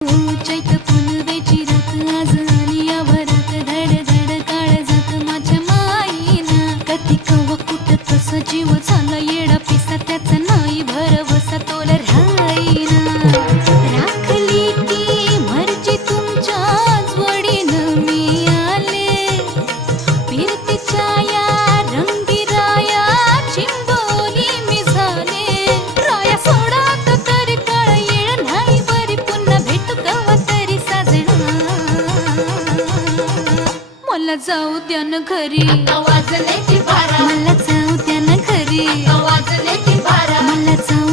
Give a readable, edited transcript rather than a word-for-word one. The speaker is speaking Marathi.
चैत फुलवेची रात आज आली या भरात धड धड काळजात माझ्या माईना कधी कवा कुठं तसं जीव झाला येडा पिसा त्याचा नाही भरवसा तोल राहीना राखली ती मर्जी तुमच्याच वडीनं मी आले फिरतीच्या या रंगी राया चिंबोली मी झाले राया सोडात तर काळ येळ नाही बरी पुन्हा भेटू कवा तरी साजना मला जाऊ द्या न घरी वाजले ती बारा मला जाऊ द्या न घरी वाजले ती बारा मला जाऊ